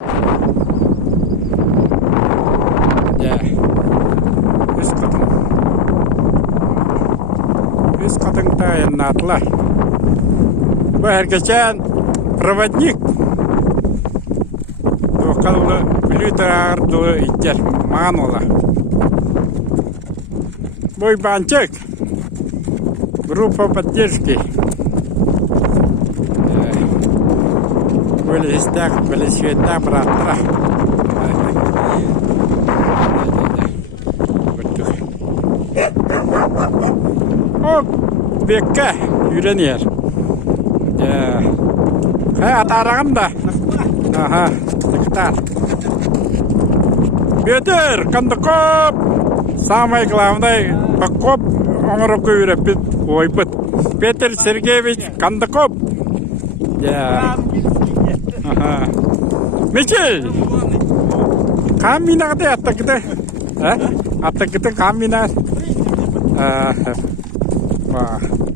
Ya. Üst katın da yanatlar. Bu herkesten проводник. Dokkalı blüterardılı itler. Manola. Бой банчик. Группа поддержки. Были стяг, были света, братра. О, бекке үйренер. Атарағым да. Ага, тықтар. Бетер, Кандакоп. Самый главный покоп оңырып үйреппет ойпыт. Петр Сергеевич Кандакоп. Мечел! Каминағды аттықыды. Аттықыды каминағ.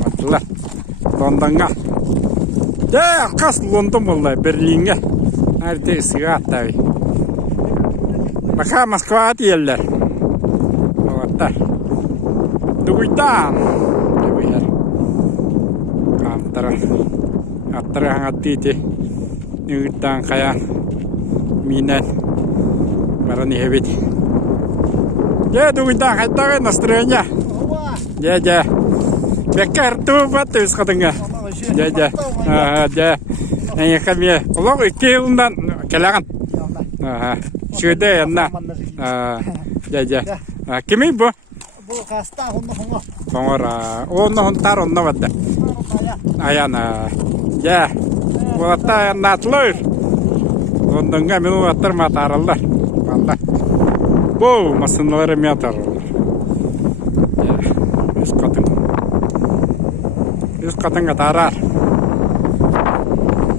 Батылар. Лондонға. Қас Лондон болды, Берлинге. Әрде сыға аттауы. Бақа Москва аты елдер. Дуйдан. Аттары аңатты еті. Нүгіттан қая. Минен. Бараны хебет. Дуйдан қайттағы настроение. Бекке арту баты өз қадыңға. Әне қаме. Олық үкі еліндан келаған. Шүйді әнна. Кемей бұ? Бұл қаста ғынды ғыңы. Қоңыр, оны ғынтар онына бады. Аяна. Болатта аянна атылыр. Ондыңға мен ұлаттыр матарылды. Бұл масыналары мен атарылыр. Үз қатын. Үз қатын атарар.